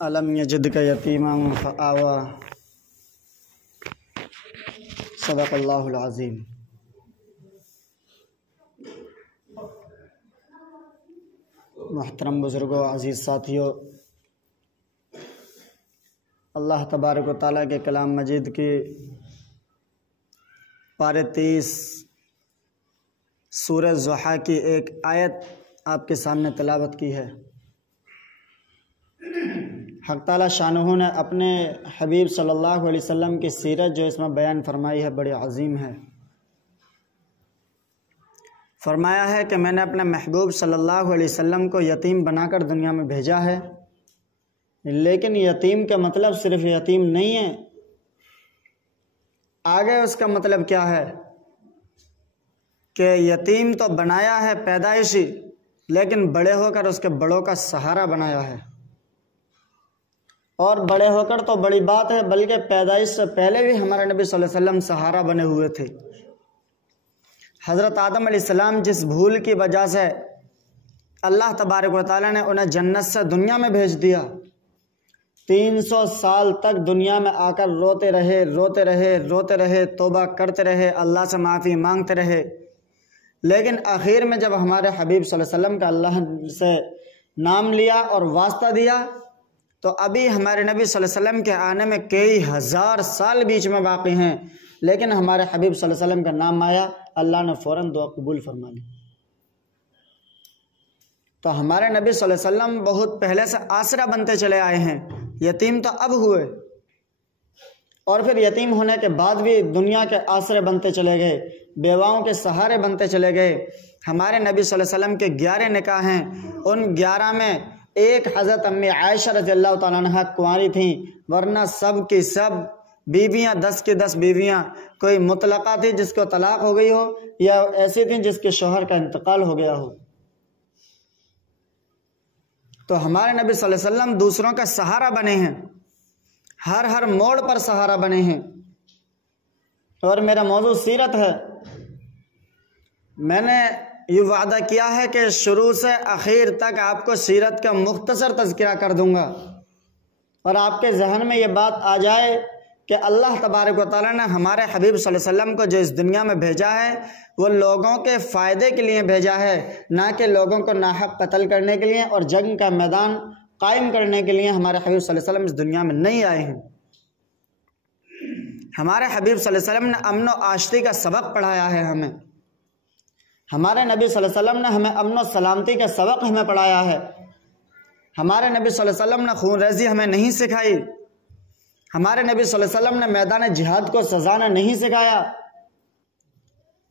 الم یجدک یتیما فآوی صدق اللہ العظیم۔ محترم بزرگوں، عزیز ساتھیوں، اللہ تبارک و تعالیٰ کے کلام مجید کی پارہ 30 سورہ ضحیٰ کی ایک آیت آپ کے سامنے تلاوت کی ہے۔ حق تعالیٰ شانہ نے اپنے حبیب صلی اللہ علیہ وسلم کی سیرت جو اس میں بیان فرمائی ہے بڑی عظیم ہے۔ فرمایا ہے کہ میں نے اپنے محبوب صلی اللہ علیہ وسلم کو یتیم بنا کر دنیا میں بھیجا ہے، لیکن یتیم کا مطلب صرف یتیم نہیں ہے، آگے اس کا مطلب کیا ہے کہ یتیم تو بنایا ہے پیدائشی، لیکن بڑے ہو کر اس کے بڑوں کا سہارا بنایا ہے۔ اور بڑے ہو کر تو بڑی بات ہے، بلکہ پیدائش سے پہلے بھی ہمارے نبی صلی اللہ علیہ وسلم سہارا بنے ہوئے تھے۔ حضرت آدم علیہ السلام جس بھول کی وجہ سے اللہ تبارک و تعالیٰ نے انہیں جنت سے دنیا میں بھیج دیا، 300 سال تک دنیا میں آ کر روتے رہے، توبہ کرتے رہے، اللہ سے معافی مانگتے رہے، لیکن آخر میں جب ہمارے حبیب صلی اللہ علیہ وسلم کا اللہ سے نام لیا اور واسطہ دیا، تو ابھی ہمارے نبی صلی اللہ علیہ وسلم کے آنے میں کئی ہزار سال بیچ میں باقی ہیں، لیکن ہمارے حبیب صلی اللہ علیہ وسلم کا نام آیا، اللہ نے فوراً دعا قبول فرما لی۔ تو ہمارے نبی صلی اللہ علیہ وسلم بہت پہلے سے آسرا بنتے چلے آئے ہیں، یتیم تو اب ہوئے، اور پھر یتیم ہونے کے بعد بھی دنیا کے آسرے بنتے چلے گئے، بیواؤں کے سہارے بنتے چلے گئے۔ ہمارے نبی صلی اللہ علیہ وسلم کے 11 نکاح ہیں، ان 11 میں ایک حضرت امی عائشہ رضی اللہ تعالیٰ عنہ کنواری تھیں، ورنہ سب کی سب بیویاں 10 کی 10 بیویاں، کوئی مطلقہ تھی جس کو طلاق ہو گئی ہو، یا ایسی تھیں جس کے شوہر کا انتقال ہو گیا ہو۔ تو ہمارے نبی صلی اللہ علیہ وسلم دوسروں کا سہارا بنے ہیں، ہر موڑ پر سہارا بنے ہیں۔ اور میرا موضوع سیرت ہے، میں نے یہ وعدہ کیا ہے کہ شروع سے آخر تک آپ کو سیرت کا مختصر تذکرہ کر دوں گا، اور آپ کے ذہن میں یہ بات آ جائے کہ اللہ تبارک و تعالیٰ نے ہمارے حبیب صلی اللہ علیہ وسلم کو جو اس دنیا میں بھیجا ہے وہ لوگوں کے فائدے کے لیے بھیجا ہے، نہ کہ لوگوں کو ناحق قتل کرنے کے لیے اور جنگ کا میدان قائم کرنے کے لیے ہمارے حبیب صلی اللہ علیہ وسلم اس دنیا میں نہیں آئے ہیں۔ ہمارے حبیب صلی اللہ علیہ وسلم نے امن و آشتی کا سبق پڑھایا ہے ہمیں، ہمارے نبی صلی اللہ علیہ وسلم نے ہمیں امن و سلامتی کا سبق ہمیں پڑھایا ہے، ہمارے نبی صلی اللہ علیہ وسلم نے خون ریزی ہمیں نہیں سکھائی، ہمارے نبی صلی اللہ علیہ وسلم نے میدان جہاد کو سزانا نہیں سکھایا۔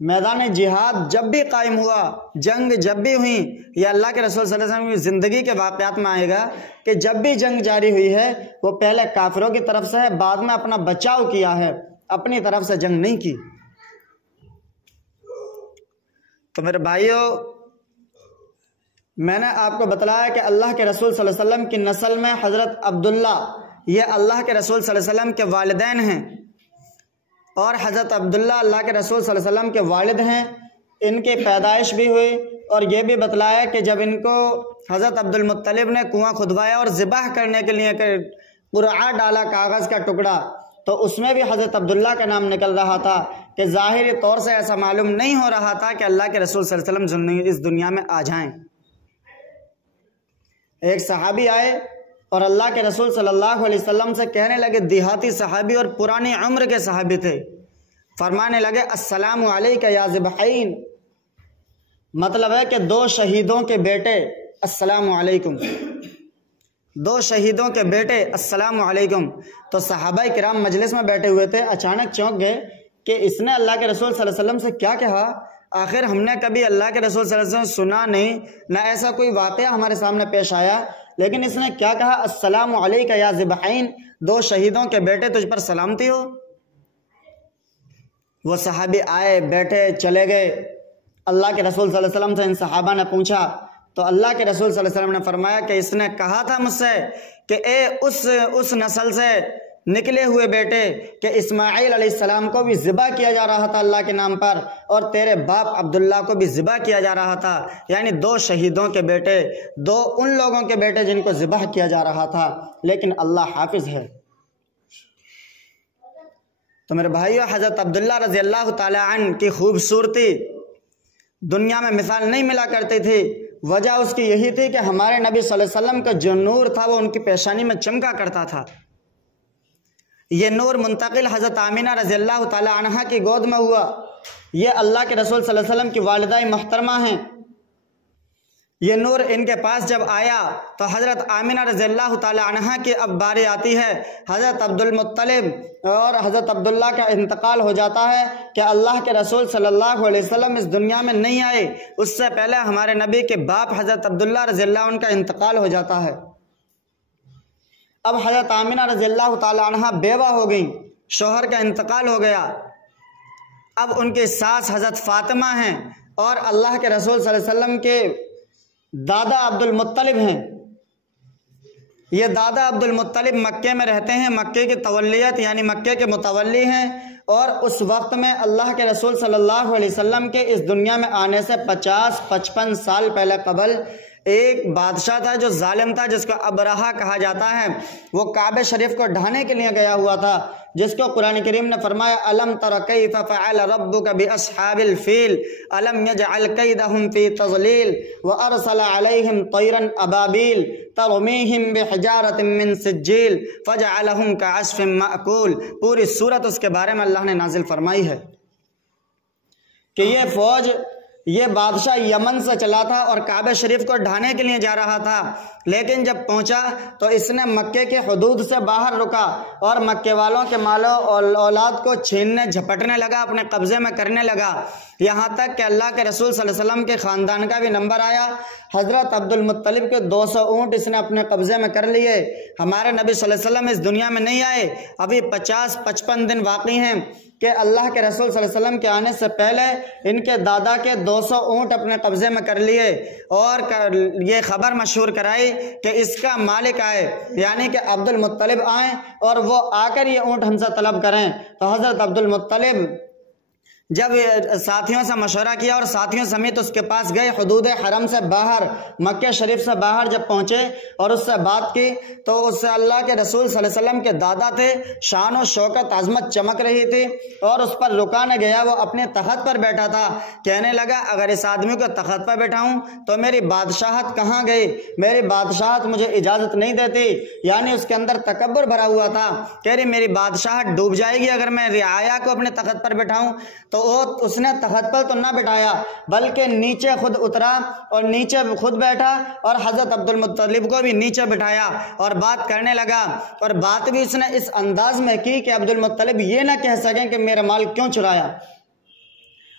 میدان جہاد جب بھی قائم ہوا، جنگ جب بھی ہوئی، یہ اللہ کے رسول صلی اللہ علیہ وسلم کی زندگی کے واقعات میں آئے گا کہ جب بھی جنگ جاری ہوئی ہے وہ پہلے کافروں کی طرف سے ہے، بعد میں اپنا بچاؤ کیا ہے، اپنی طرف سے جنگ نہیں کی۔ تو میرے بھائیوں، میں نے آپ کو بتلایا کہ اللہ کے رسول صلی اللہ علیہ وسلم کی نسل میں حضرت عبداللہ، یہ اللہ کے رسول صلی اللہ علیہ وسلم کے والدین ہیں، اور حضرت عبداللہ اللہ کے رسول صلی اللہ علیہ وسلم کے والد ہیں، ان کی پیدائش بھی ہوئی، اور یہ بھی بتلایا کہ جب ان کو حضرت عبد المطلب نے کنواں کھدوایا اور ذبح کرنے کے لیے قرعہ ڈالا کاغذ کا ٹکڑا، تو اس میں بھی حضرت عبداللہ کا نام نکل رہا تھا، کہ ظاہری طور سے ایسا معلوم نہیں ہو رہا تھا کہ اللہ کے رسول صلی اللہ علیہ وسلم اس دنیا میں آ جائیں۔ ایک صحابی آئے اور اللہ کے رسول صلی اللہ علیہ وسلم سے کہنے لگے، دیہاتی صحابی اور پرانی عمر کے صحابی تھے، فرمانے لگے السلام علیک یا ذبحین، مطلب ہے کہ 2 شہیدوں کے بیٹے السلام علیکم، 2 شہیدوں کے بیٹے السلام علیکم۔ تو صحابہ کرام مجلس میں بیٹھے ہوئے تھے، اچانک چونک گئے کہ اس نے اللہ کے رسول صلی اللہ علیہ وسلم سے کیا کہا، آخر ہم نے کبھی اللہ کے رسول صلی اللہ علیہ وسلم سنا نہیں، نہ ایسا کوئی واقعہ ہمارے سامنے پیش آیا، لیکن اس نے کیا کہا، السلام علیک یا ذبحین، 2 شہیدوں کے بیٹے تجھ پر سلامتی ہو۔ وہ صحابی آئے، بیٹھے، چلے گئے، اللہ کے رسول صلی اللہ علیہ وسلم سے ان صحابہ نے پوچھا، تو اللہ کے رسول صلی اللہ علیہ وسلم نے فرمایا کہ اس نے کہا تھا مجھ سے کہ اے اس نسل سے نکلے ہوئے بیٹے کہ اسماعیل علیہ السلام کو بھی ذبح کیا جا رہا تھا اللہ کے نام پر، اور تیرے باپ عبداللہ کو بھی ذبح کیا جا رہا تھا، یعنی 2 شہیدوں کے بیٹے، 2 ان لوگوں کے بیٹے جن کو ذبح کیا جا رہا تھا، لیکن اللہ حافظ ہے۔ تو میرے بھائیو، حضرت عبداللہ رضی اللہ تعالی عنہ کی خوبصورتی دنیا میں مثال نہیں ملا کرتی تھی۔ وجہ اس کی یہی تھی کہ ہمارے نبی صلی اللہ علیہ وسلم کا جو نور تھا وہ ان کی پیشانی میں چمکا کرتا تھا۔ یہ نور منتقل حضرت آمینہ رضی اللہ تعالی عنہا کی گود میں ہوا۔ یہ اللہ کے رسول صلی اللہ علیہ وسلم کی والدہ محترمہ ہیں۔ یہ نور ان کے پاس جب آیا تو حضرت آمینہ رضی اللہ تعالی عنہا کی اب باری آتی ہے۔ حضرت عبد المطلب اور حضرت عبداللہ کا انتقال ہو جاتا ہے کہ اللہ کے رسول صلی اللہ علیہ وسلم اس دنیا میں نہیں آئے، اس سے پہلے ہمارے نبی کے باپ حضرت عبداللہ رضی اللہ عنہ کا انتقال ہو جاتا ہے۔ اب حضرت آمینہ رضی اللہ تعالی عنہ بیوہ ہو گئیں، شوہر کا انتقال ہو گیا۔ اب ان کی ساس حضرت فاطمہ ہیں اور اللہ کے رسول صلی اللہ علیہ وسلم کے دادا عبد المطلب ہیں۔ یہ دادا عبد المطلب مکے میں رہتے ہیں، مکے کی تولیت یعنی مکے کے متولی ہیں، اور اس وقت میں اللہ کے رسول صلی اللہ علیہ وسلم کے اس دنیا میں آنے سے 50-55 سال پہلے قبل ایک بادشاہ تھا جو ظالم تھا، جس کو ابرہہ کہا جاتا ہے۔ وہ کعبہ شریف کو ڈھانے کے لیے گیا ہوا تھا، جس کو قرآن کریم نے فرمایا الم تر کیف فعل ربک باصحاب الفیل الم یجعل کیدہم فی تضلیل وارسل علیہم طیرا ابابیل ترمیہم بحجارۃ من سجیل فجعلہم کعصف مأکول۔ پوری سورت اس کے بارے میں اللہ نے نازل فرمائی ہے کہ یہ فوج، یہ بادشاہ یمن سے چلا تھا اور کعبہ شریف کو ڈھانے کے لیے جا رہا تھا، لیکن جب پہنچا تو اس نے مکے کی حدود سے باہر رکا اور مکے والوں کے مالوں اور اولاد کو چھیننے جھپٹنے لگا، اپنے قبضے میں کرنے لگا، یہاں تک کہ اللہ کے رسول صلی اللہ علیہ وسلم کے خاندان کا بھی نمبر آیا۔ حضرت عبد المطلب کے 200 اونٹ اس نے اپنے قبضے میں کر لیے۔ ہمارے نبی صلی اللہ علیہ وسلم اس دنیا میں نہیں آئے، ابھی 50-55 دن باقی ہیں کہ اللہ کے رسول صلی اللہ علیہ وسلم کے آنے سے پہلے ان کے دادا کے 200 اونٹ اپنے قبضے میں کر لیے، اور یہ خبر مشہور کرائی کہ اس کا مالک آئے، یعنی کہ عبد المطلب آئیں اور وہ آ کر یہ اونٹ ہم سے طلب کریں۔ تو حضرت عبد المطلب جب ساتھیوں سے مشورہ کیا اور ساتھیوں سمیت اس کے پاس گئے، حدود حرم سے باہر، مکہ شریف سے باہر جب پہنچے اور اس سے بات کی تو اس سے اللہ کے رسول صلی اللہ علیہ وسلم کے دادا تھے، شان و شوکت عظمت چمک رہی تھی، اور اس پر رکا نہ گیا، وہ اپنے تخت پر بیٹھا تھا۔ کہنے لگا اگر اس آدمی کو تخت پر بیٹھاؤں تو میری بادشاہت کہاں گئی؟ میری بادشاہت مجھے اجازت نہیں دیتی، یعنی اس کے اندر تکبر بھرا ہوا تھا، کہہ رہی میری بادشاہت ڈوب جائے گی اگر میں رعایا کو اپنے تخت پر بیٹھاؤں۔ تو اس نے تخت پر تو نہ بٹھایا بلکہ نیچے خود اترا اور نیچے خود بیٹھا، اور حضرت عبد المطلب کو بھی نیچے بٹھایا اور بات کرنے لگا، اور بات بھی اس نے اس انداز میں کی کہ عبد المطلب یہ نہ کہہ سکیں کہ میرا مال کیوں چرایا۔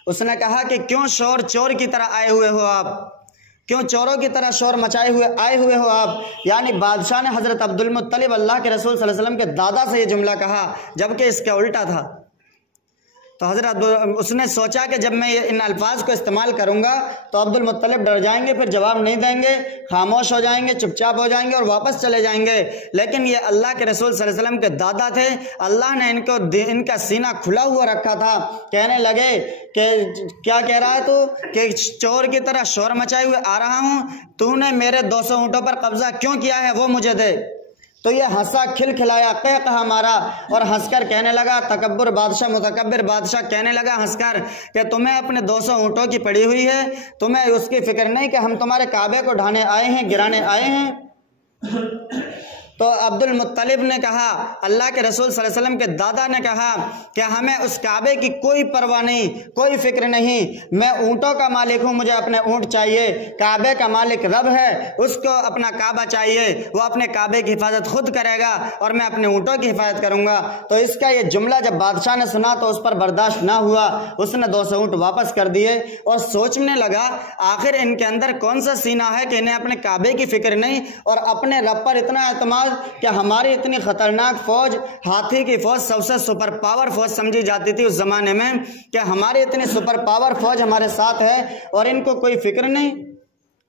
اس نے کہا کہ کیوں چور کی طرح آئے ہوئے ہو آپ، کیوں چوروں کی طرح شور مچائے ہوئے آئے ہوئے ہو آپ؟ یعنی بادشاہ نے حضرت عبد المطلب اللہ کے رسول صلی اللہ علیہ وسلم کے دادا سے یہ جملہ کہا، جبکہ اس کا الٹا تھا۔ تو حضرت اس نے سوچا کہ جب میں ان الفاظ کو استعمال کروں گا تو عبد المطلب ڈر جائیں گے، پھر جواب نہیں دیں گے، خاموش ہو جائیں گے، چپ چاپ ہو جائیں گے اور واپس چلے جائیں گے۔ لیکن یہ اللہ کے رسول صلی اللہ علیہ وسلم کے دادا تھے، اللہ نے ان کا سینہ کھلا ہوا رکھا تھا۔ کہنے لگے کہ کیا کہہ رہا ہے تو؟ کہ چور کی طرح شور مچائے ہوئے آ رہا ہوں، تو نے میرے 200 اونٹوں پر قبضہ کیوں کیا ہے، وہ مجھے دے۔ تو یہ ہنسا، کھلکھلایا، کہا مارا اور ہنس کر کہنے لگا، تکبر بادشاہ، متکبر بادشاہ کہنے لگا ہنس کر کہ تمہیں اپنے 200 اونٹوں کی پڑی ہوئی ہے، تمہیں اس کی فکر نہیں کہ ہم تمہارے کعبے کو ڈھانے آئے ہیں، گرانے آئے ہیں۔ تو عبد المطلب نے کہا، اللہ کے رسول صلی اللہ علیہ وسلم کے دادا نے کہا کہ ہمیں اس کعبے کی کوئی پرواہ نہیں، کوئی فکر نہیں، میں اونٹوں کا مالک ہوں، مجھے اپنے اونٹ چاہیے، کعبے کا مالک رب ہے، اس کو اپنا کعبہ چاہیے، وہ اپنے کعبے کی حفاظت خود کرے گا اور میں اپنے اونٹوں کی حفاظت کروں گا۔ تو اس کا یہ جملہ جب بادشاہ نے سنا تو اس پر برداشت نہ ہوا، اس نے 200 اونٹ واپس کر دیے اور سوچنے لگا آخر ان کے اندر کون سا سینہ ہے کہ انہیں اپنے کعبے کی فکر نہیں اور اپنے رب پر اتنا اعتماد کہ ہماری اتنی خطرناک فوج، ہاتھی کی فوج سب سے سپر پاور فوج سمجھی جاتی تھی اس زمانے میں، کہ ہماری اتنی سپر پاور فوج ہمارے ساتھ ہے اور ان کو کوئی فکر نہیں۔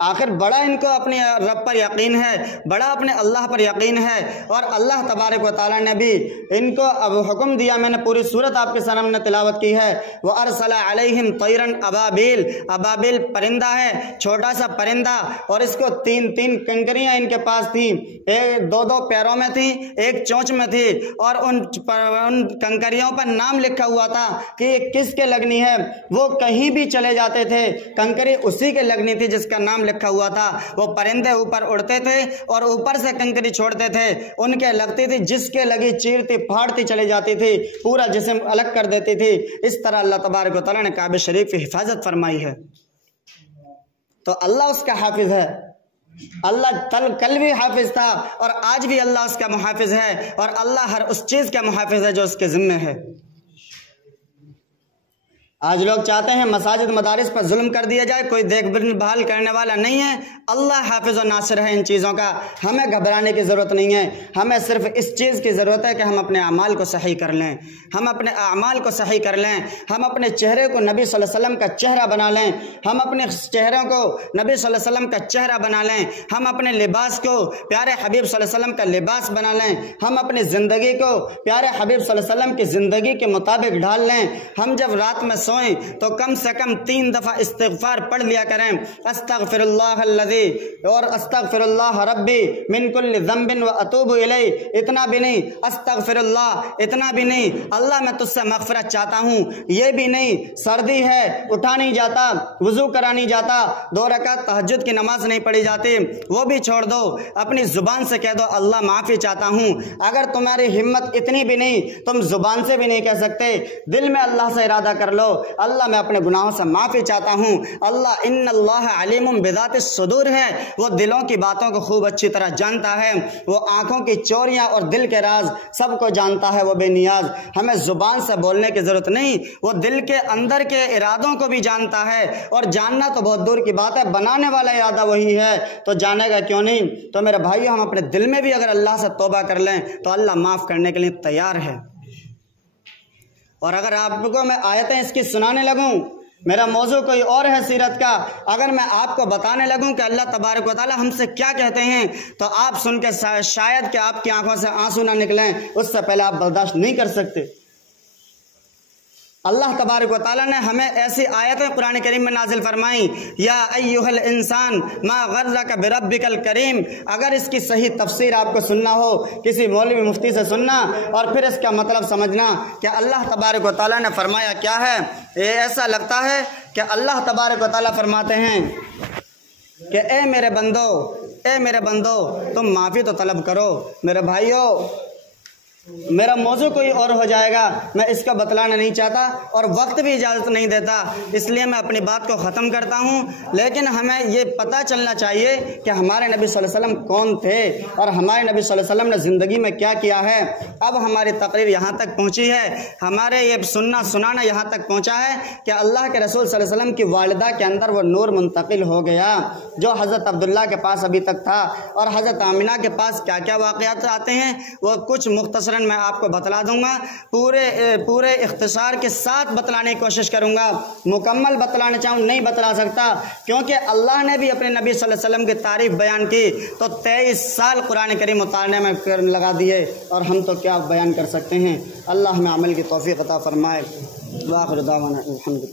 آخر بڑا ان کو اپنے رب پر یقین ہے، بڑا اپنے اللہ پر یقین ہے، اور اللہ تبارک و تعالیٰ نے بھی ان کو اب حکم دیا۔ میں نے پوری صورت آپ کے سامنے تلاوت کی ہے۔ وَأَرْسَلَ عَلَيْهِمْ طَيْرًا أَبَابِيل، ابابیل پرندہ ہے، چھوٹا سا پرندہ، اور اس کو تین کنکریاں ان کے پاس تھیں، دو پیروں میں تھیں، ایک چونچ میں تھی، اور ان کنکریوں پر نام لکھا ہوا تھا کہ یہ کس کے لگنی ہے۔ وہ کہیں بھی چلے جاتے تھے، کنکری اسی کے لگنی تھی جس کا نام لکھا ہوا تھا۔ وہ پرندے اوپر اڑتے تھے اور اوپر سے کنکری چھوڑتے تھے، ان کے لگتی تھی، جس کے لگی چیرتی پھاڑتی چلی جاتی تھی، پورا جسم الگ کر دیتی تھی۔ اس طرح اللہ تبارک و تعالیٰ نے کعبہ شریف کی حفاظت فرمائی ہے۔ تو اللہ اس کا حافظ ہے، اللہ کل بھی حافظ تھا اور آج بھی اللہ اس کا محافظ ہے، اور اللہ ہر اس چیز کا محافظ ہے جو اس کے ذمہ ہے۔ آج لوگ چاہتے ہیں مساجد مدارس پر ظلم کر دیا جائے، کوئی دیکھ بھال کرنے والا نہیں ہے۔ اللہ حافظ و ناصر ہے ان چیزوں کا، ہمیں گھبرانے کی ضرورت نہیں ہے۔ ہمیں صرف اس چیز کی ضرورت ہے کہ ہم اپنے اعمال کو صحیح کر لیں، ہم اپنے اعمال کو صحیح کر لیں، ہم اپنے چہرے کو نبی صلی اللہ علیہ وسلم کا چہرہ بنا لیں، ہم اپنے چہروں کو نبی صلی اللہ علیہ وسلم کا چہرہ بنا لیں، ہم اپنے لباس کو پیارے حبیب صلی اللہ علیہ وسلم کا لباس بنا لیں، ہم اپنی زندگی کو پیارے حبیب صلی اللہ علیہ وسلم کی زندگی کے مطابق ڈھال لیں۔ ہم جب رات میں سوئیں تو کم سے کم 3 دفعہ استغفار پڑھ لیا کریں، استغفر اللہ الذی، اور استغفر اللہ ربی من کل ذنب واتوب الیہ، اتنا بھی نہیں استغفر اللہ، اتنا بھی نہیں اللہ میں تجھ سے مغفرت چاہتا ہوں، یہ بھی نہیں سردی ہے اٹھا نہیں جاتا، وضو کرا نہیں جاتا، 2 رکعت تہجد کی نماز نہیں پڑھی جاتی، وہ بھی چھوڑ دو، اپنی زبان سے کہہ دو اللہ معافی چاہتا ہوں۔ اگر تمہاری ہمت اتنی بھی نہیں، تم زبان سے بھی نہیں کہہ سکتے، دل میں اللہ سے ارادہ کر لو، اللہ میں اپنے گناہوں سے معافی چاہتا ہوں۔ اللہ ان اللہ علیم بذات الصدور ہے، وہ دلوں کی باتوں کو خوب اچھی طرح جانتا ہے، وہ آنکھوں کی چوریاں اور دل کے راز سب کو جانتا ہے، وہ بے نیاز۔ ہمیں زبان سے بولنے کی ضرورت نہیں، وہ دل کے اندر کے ارادوں کو بھی جانتا ہے، اور جاننا تو بہت دور کی بات ہے، بنانے والا ارادہ وہی ہے تو جانے گا کیوں نہیں۔ تو میرے بھائیو، ہم اپنے دل میں بھی اگر اللہ سے توبہ کر لیں تو اللہ معاف کرنے کے لیے تیار ہے۔ اور اگر آپ کو میں آیتیں اس کی سنانے لگوں، میرا موضوع کوئی اور ہے سیرت کا، اگر میں آپ کو بتانے لگوں کہ اللہ تبارک و تعالی ہم سے کیا کہتے ہیں تو آپ سن کے شاید کہ آپ کی آنکھوں سے آنسو نہ نکلیں، اس سے پہلے آپ برداشت نہیں کر سکتے۔ اللہ تبارک و تعالیٰ نے ہمیں ایسی آیتیں قرآن کریم میں نازل فرمائیں، یا ایھا الانسان ما غرک بربک الکریم۔ اگر اس کی صحیح تفسیر آپ کو سننا ہو، کسی مولوی مفتی سے سننا اور پھر اس کا مطلب سمجھنا کہ اللہ تبارک و تعالیٰ نے فرمایا کیا ہے، یہ ایسا لگتا ہے کہ اللہ تبارک و تعالیٰ فرماتے ہیں کہ اے میرے بندو تم معافی تو طلب کرو۔ میرے بھائیو، میرا موضوع کوئی اور ہو جائے گا، میں اس کا بتلانا نہیں چاہتا اور وقت بھی اجازت نہیں دیتا، اس لیے میں اپنی بات کو ختم کرتا ہوں۔ لیکن ہمیں یہ پتہ چلنا چاہیے کہ ہمارے نبی صلی اللہ علیہ وسلم کون تھے اور ہمارے نبی صلی اللہ علیہ وسلم نے زندگی میں کیا کیا ہے۔ اب ہماری تقریر یہاں تک پہنچی ہے، ہمارے یہ سنانا یہاں تک پہنچا ہے کہ اللہ کے رسول صلی اللہ علیہ وسلم کی والدہ کے اندر وہ نور منتقل ہو گیا جو حضرت عبداللہ کے پاس ابھی تک تھا، اور حضرت آمنہ کے پاس کیا کیا واقعات آتے ہیں وہ کچھ مختصراً میں آپ کو بتلا دوں گا، پورے اختصار کے ساتھ بتلانے کی کوشش کروں گا۔ مکمل بتلانا چاہوں نہیں بتلا سکتا، کیونکہ اللہ نے بھی اپنے نبی صلی اللہ علیہ وسلم کی تعریف بیان کی تو 23 سال قرآن کریم اتارنے میں لگا دیے، اور ہم تو کیا بیان کر سکتے ہیں۔ اللہ ہمیں عمل کی توفیق عطا فرمائے۔ وآخر دعوانا الحمدللہ۔